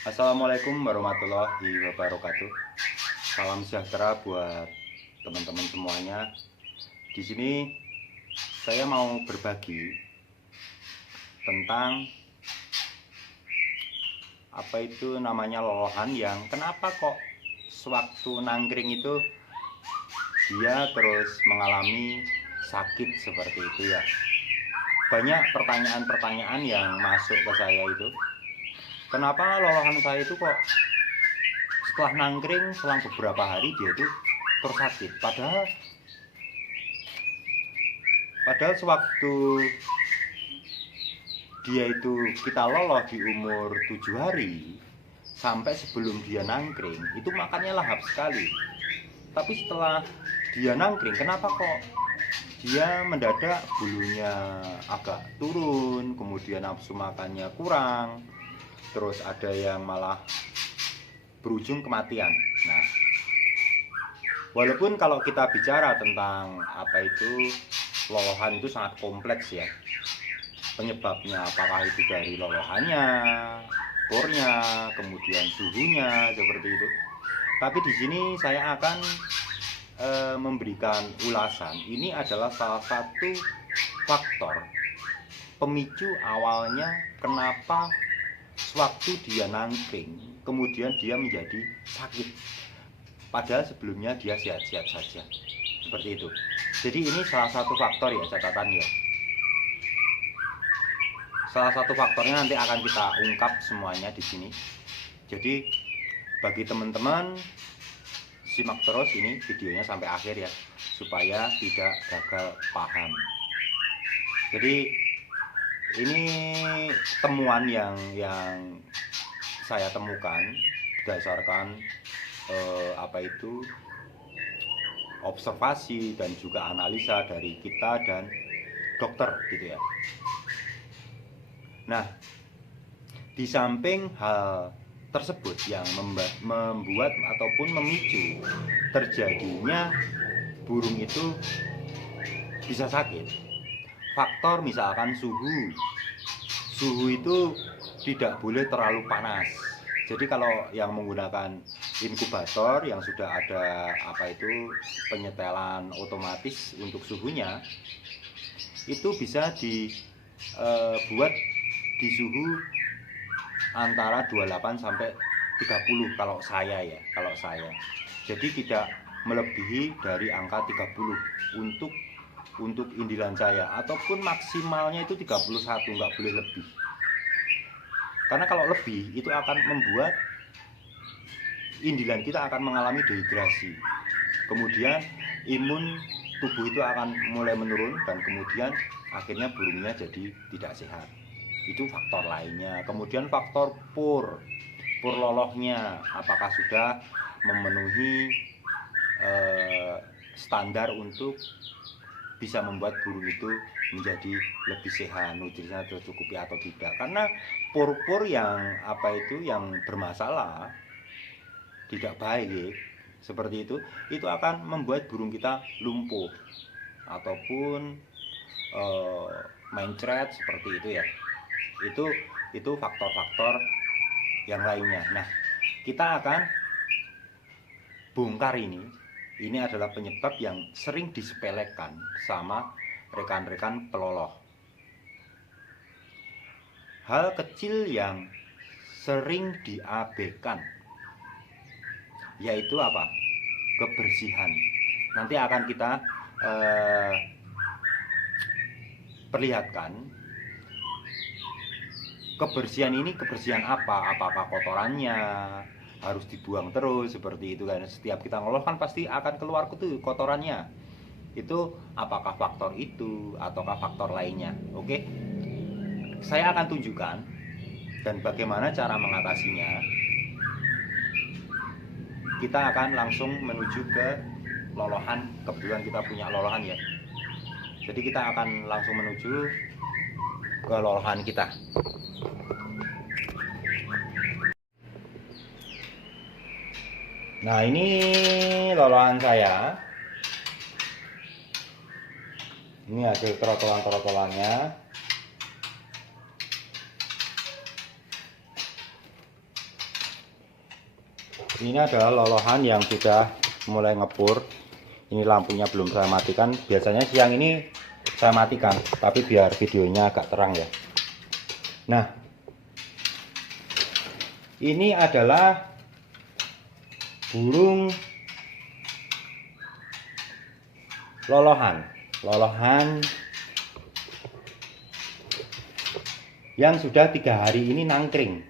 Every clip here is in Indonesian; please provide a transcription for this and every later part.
Assalamualaikum warahmatullahi wabarakatuh. Salam sejahtera buat teman-teman semuanya. Di sini saya mau berbagi tentang apa itu namanya lolohan yang kenapa kok sewaktu nangkring itu dia terus mengalami sakit seperti itu ya. Banyak pertanyaan-pertanyaan yang masuk ke saya itu. Kenapa lolohan saya itu kok setelah nangkring selang beberapa hari dia itu terus sakit. Padahal sewaktu dia itu kita lolos di umur 7 hari sampai sebelum dia nangkring itu makannya lahap sekali. Tapi setelah dia nangkring, kenapa kok dia mendadak bulunya agak turun, kemudian nafsu makannya kurang, terus ada yang malah berujung kematian. Nah, walaupun kalau kita bicara tentang apa itu lolohan itu sangat kompleks ya. Penyebabnya apakah itu dari lolohannya, bornya, kemudian suhunya seperti itu. Tapi di sini saya akan memberikan ulasan. Ini adalah salah satu faktor pemicu awalnya kenapa sewaktu dia nangkring kemudian dia menjadi sakit. Padahal sebelumnya dia sehat-sehat saja. Seperti itu. Jadi ini salah satu faktor ya, catatan ya. Salah satu faktornya nanti akan kita ungkap semuanya di sini. Jadi bagi teman-teman simak terus ini videonya sampai akhir ya, supaya tidak gagal paham. Jadi ini temuan yang saya temukan berdasarkan apa itu observasi dan juga analisa dari kita dan dokter gitu ya. Nah, di samping hal tersebut yang membuat ataupun memicu terjadinya burung itu bisa sakit, faktor misalkan suhu itu tidak boleh terlalu panas. Jadi kalau yang menggunakan inkubator yang sudah ada apa itu penyetelan otomatis untuk suhunya, itu bisa dibuat di suhu antara 28 sampai 30 kalau saya. Jadi tidak melebihi dari angka 30 untuk indilan saya, ataupun maksimalnya itu 31, nggak boleh lebih. Karena kalau lebih itu akan membuat indilan kita akan mengalami dehidrasi. Kemudian imun tubuh itu akan mulai menurun dan kemudian akhirnya burungnya jadi tidak sehat. Itu faktor lainnya. Kemudian faktor pur lolohnya apakah sudah memenuhi standar untuk bisa membuat burung itu menjadi lebih sehat, nutrisinya tercukupi atau tidak. Karena pur yang apa itu yang bermasalah, tidak baik seperti itu akan membuat burung kita lumpuh ataupun mencret seperti itu ya. Itu faktor-faktor yang lainnya. Nah, kita akan bongkar ini adalah penyebab yang sering disepelekan sama rekan-rekan peloloh. Hal kecil yang sering diabaikan yaitu apa? Kebersihan. Nanti akan kita perlihatkan kebersihan ini kebersihan apa? Apakah kotorannya harus dibuang terus seperti itu kan? Setiap kita ngolah kan pasti akan keluar tuh kotorannya. Itu apakah faktor itu ataukah faktor lainnya? Oke, saya akan tunjukkan dan bagaimana cara mengatasinya. Kita akan langsung menuju ke lolohan. Kebetulan kita punya lolohan ya, jadi kita akan langsung menuju ke lolohan kita. Nah, ini lolohan saya. Ini hasil trotolan-trotolannya. Ini adalah lolohan yang sudah mulai ngepur. Ini lampunya belum saya matikan. Biasanya siang ini saya matikan, tapi biar videonya agak terang ya. Nah, ini adalah burung lolohan yang sudah 3 hari ini nangkring.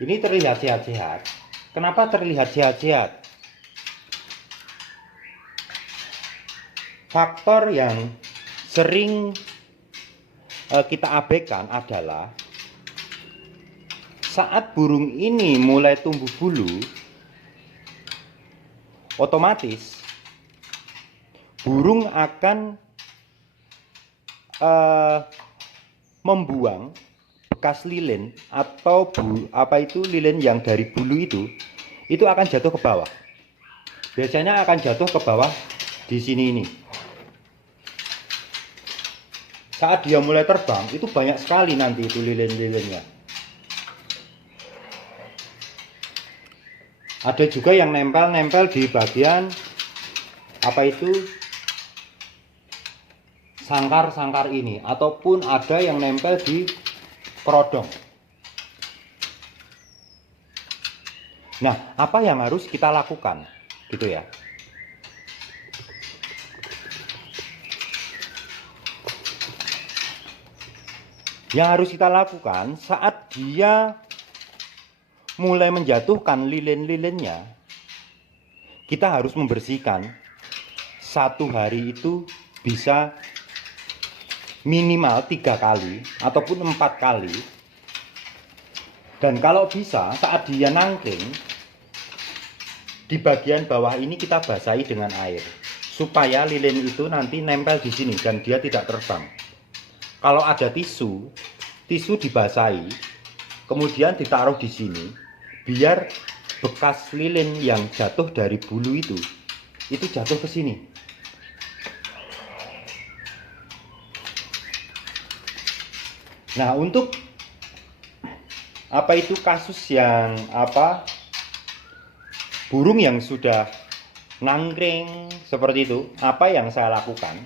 Ini terlihat sehat-sehat. Kenapa terlihat sehat-sehat? Faktor yang sering kita abaikan adalah saat burung ini mulai tumbuh bulu, otomatis burung akan membuang bekas lilin atau lilin yang dari bulu itu akan jatuh ke bawah. Biasanya akan jatuh ke bawah di sini ini. Saat dia mulai terbang itu banyak sekali nanti itu lilin-lilinnya. Ada juga yang nempel-nempel di bagian sangkar-sangkar ini, ataupun ada yang nempel di kerodong. Nah, apa yang harus kita lakukan gitu ya? Yang harus kita lakukan saat dia mulai menjatuhkan lilin-lilinnya, kita harus membersihkan. 1 hari itu bisa minimal 3 kali ataupun 4 kali. Dan kalau bisa saat dia nangkring, di bagian bawah ini kita basahi dengan air supaya lilin itu nanti nempel di sini dan dia tidak terbang. Kalau ada tisu dibasahi, kemudian ditaruh di sini biar bekas lilin yang jatuh dari bulu itu jatuh ke sini. Nah, untuk kasus yang burung yang sudah nangkring seperti itu, apa yang saya lakukan?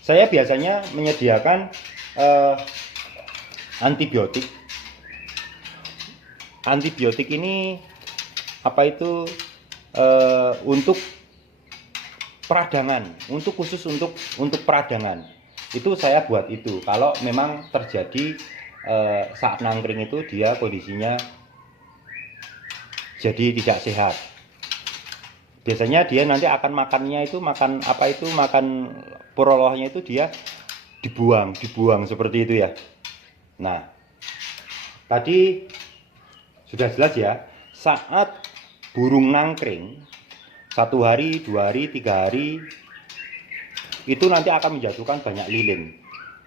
Saya biasanya menyediakan antibiotik. Antibiotik ini untuk peradangan, khusus untuk peradangan. Itu saya buat itu kalau memang terjadi saat nangkring itu dia kondisinya jadi tidak sehat. Biasanya dia nanti akan makannya itu makan purolohnya itu dia dibuang seperti itu ya. Nah, tadi sudah jelas ya, saat burung nangkring 1 hari, 2 hari, 3 hari itu nanti akan menjatuhkan banyak lilin.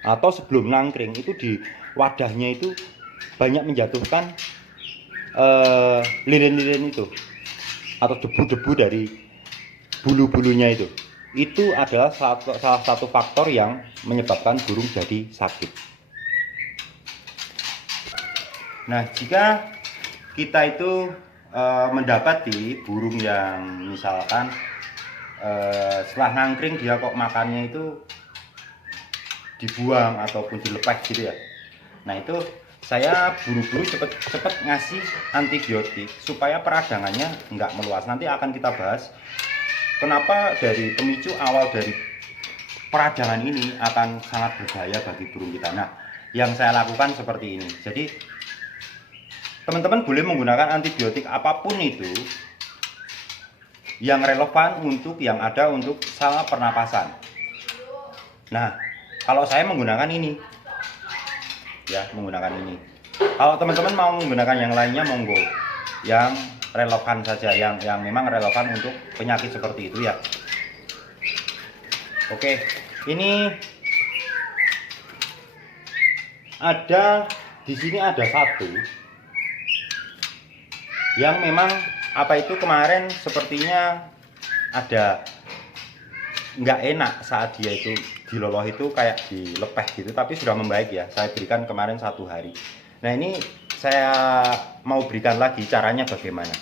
Atau sebelum nangkring itu di wadahnya itu banyak menjatuhkan lilin-lilin itu atau debu-debu dari bulu-bulunya itu. Itu adalah salah satu faktor yang menyebabkan burung jadi sakit. Nah, jika kita itu mendapati burung yang misalkan setelah nangkring dia kok makannya itu dibuang ataupun dilepek gitu ya. Nah, itu saya buru-buru cepet ngasih antibiotik supaya peradangannya nggak meluas. Nanti akan kita bahas kenapa dari pemicu awal dari peradangan ini akan sangat berbahaya bagi burung kita. Nah, yang saya lakukan seperti ini. Jadi teman-teman boleh menggunakan antibiotik apapun itu yang relevan untuk saluran pernapasan. Nah, kalau saya menggunakan ini ya, kalau teman-teman mau menggunakan yang lainnya monggo, yang relevan saja, yang memang relevan untuk penyakit seperti itu ya. Oke, ini di sini ada satu yang memang kemarin sepertinya ada nggak enak saat dia itu diloloh itu kayak dilepeh gitu, tapi sudah membaik ya. Saya berikan kemarin 1 hari. Nah, ini saya mau berikan lagi caranya bagaimana.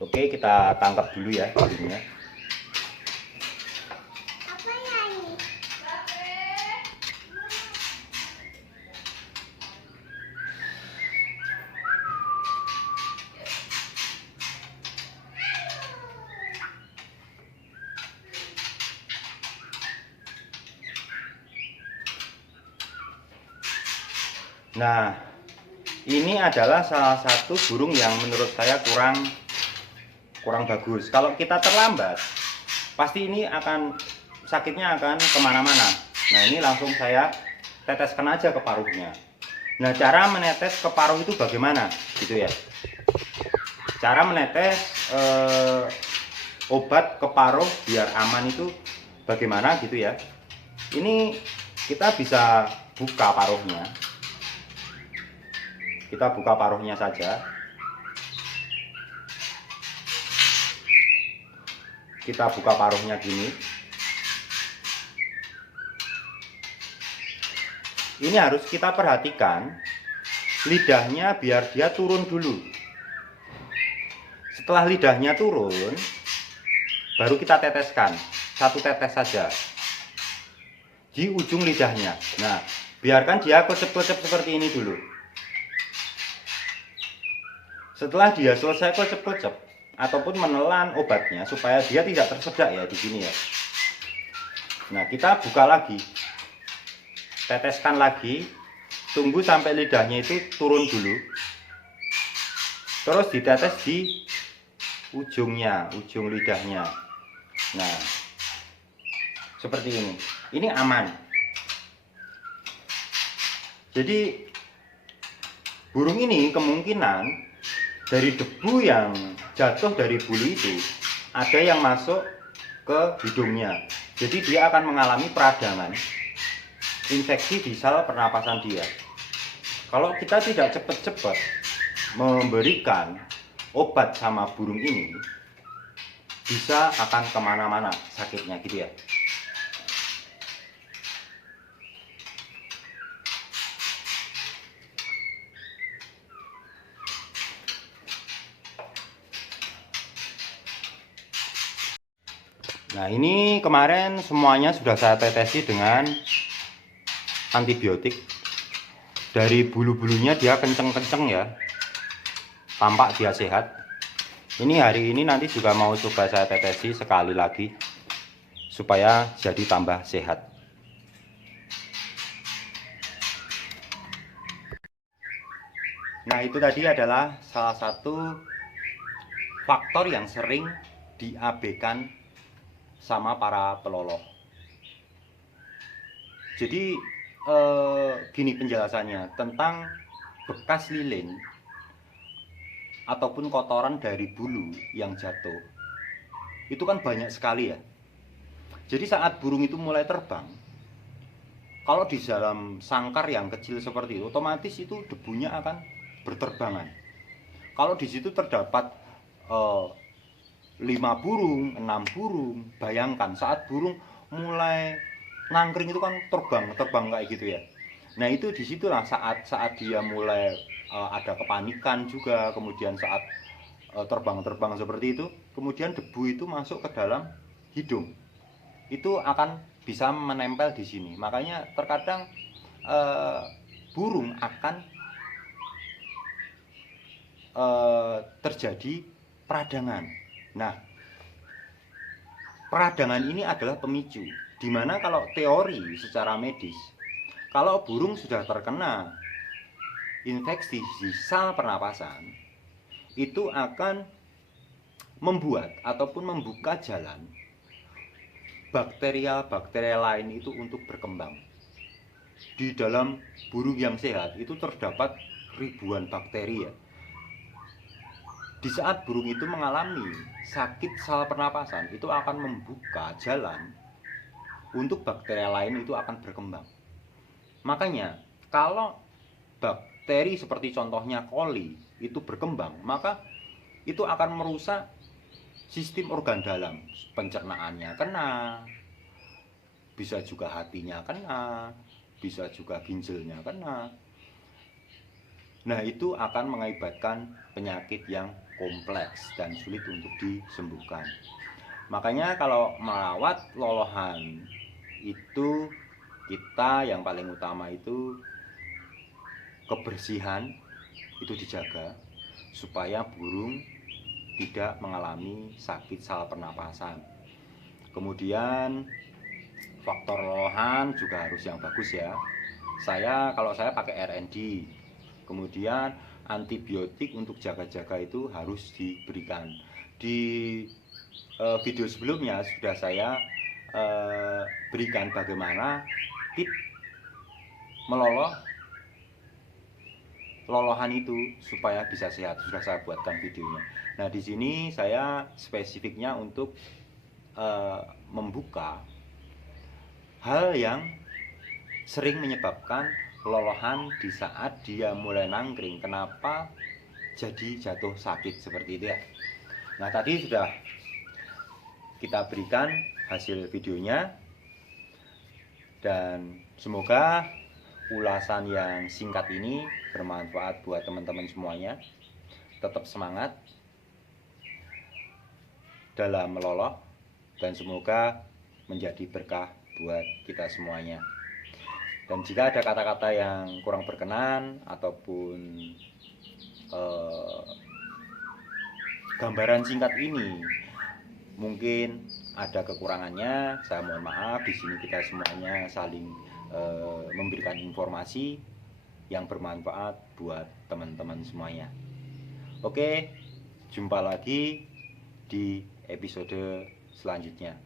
Oke, kita tangkap dulu ya burungnya. Nah, ini adalah salah satu burung yang menurut saya kurang bagus. Kalau kita terlambat, pasti ini akan sakitnya akan kemana-mana. Nah, ini langsung saya teteskan aja ke paruhnya. Nah, cara menetes ke paruh itu bagaimana gitu ya. Cara menetes obat ke paruh biar aman itu bagaimana gitu ya. Ini kita bisa buka paruhnya. Kita buka paruhnya saja. Kita buka paruhnya gini. Ini harus kita perhatikan lidahnya biar dia turun dulu. Setelah lidahnya turun, baru kita teteskan. Satu tetes saja di ujung lidahnya. Nah, biarkan dia kocep-kocep seperti ini dulu. Setelah dia selesai kocep-kocep ataupun menelan obatnya supaya dia tidak tersedak ya di sini ya. Nah, kita buka lagi. Teteskan lagi. Tunggu sampai lidahnya itu turun dulu. Terus ditetes di ujungnya, ujung lidahnya. Nah, seperti ini. Ini aman. Jadi burung ini kemungkinan dari debu yang jatuh dari bulu itu ada yang masuk ke hidungnya. Jadi dia akan mengalami peradangan, infeksi di sel pernapasan dia. Kalau kita tidak cepat-cepat memberikan obat sama burung ini, bisa akan kemana-mana sakitnya gitu ya. Nah, ini kemarin semuanya sudah saya tetesi dengan antibiotik. Dari bulu-bulunya dia kenceng-kenceng ya, tampak dia sehat. Ini hari ini nanti juga mau coba saya tetesi sekali lagi supaya jadi tambah sehat. Nah, itu tadi adalah salah satu faktor yang sering diabaikan sama para peloloh. Jadi gini penjelasannya tentang bekas lilin ataupun kotoran dari bulu yang jatuh. Itu kan banyak sekali ya. Jadi saat burung itu mulai terbang, kalau di dalam sangkar yang kecil seperti itu, otomatis itu debunya akan berterbangan. Kalau di situ terdapat 5 burung, 6 burung, bayangkan saat burung mulai nangkring itu kan terbang kayak gitu ya. Nah, itu disitulah saat dia mulai ada kepanikan juga, kemudian saat terbang seperti itu, kemudian debu itu masuk ke dalam hidung, itu akan bisa menempel di sini. Makanya terkadang burung akan terjadi peradangan. Nah, peradangan ini adalah pemicu, dimana kalau teori secara medis, kalau burung sudah terkena infeksi di sel pernapasan, itu akan membuat ataupun membuka jalan bakteria lain itu untuk berkembang. Di dalam burung yang sehat itu terdapat ribuan bakteri ya. Di saat burung itu mengalami sakit sel pernapasan, itu akan membuka jalan untuk bakteri lain itu akan berkembang. Makanya kalau bakteri seperti contohnya coli itu berkembang, maka itu akan merusak sistem organ dalam. Pencernaannya kena, bisa juga hatinya kena, bisa juga ginjalnya kena. Nah, itu akan mengakibatkan penyakit yang kompleks dan sulit untuk disembuhkan. Makanya kalau merawat lolohan itu, kita yang paling utama itu kebersihan itu dijaga supaya burung tidak mengalami sakit saluran pernapasan. Kemudian faktor lolohan juga harus yang bagus ya. Kalau saya pakai R&D. Kemudian antibiotik untuk jaga-jaga itu harus diberikan. Di video sebelumnya sudah saya berikan bagaimana tip meloloh lolohan itu supaya bisa sehat. Sudah saya buatkan videonya. Nah, di sini saya spesifiknya untuk membuka hal yang sering menyebabkan lolohan di saat dia mulai nangkring. Kenapa jadi jatuh sakit seperti itu ya. Nah, tadi sudah kita berikan hasil videonya, dan semoga ulasan yang singkat ini bermanfaat buat teman-teman semuanya. Tetap semangat dalam meloloh dan semoga menjadi berkah buat kita semuanya. Dan jika ada kata-kata yang kurang berkenan ataupun gambaran singkat ini mungkin ada kekurangannya, saya mohon maaf. Di sini kita semuanya saling memberikan informasi yang bermanfaat buat teman-teman semuanya. Oke, jumpa lagi di episode selanjutnya.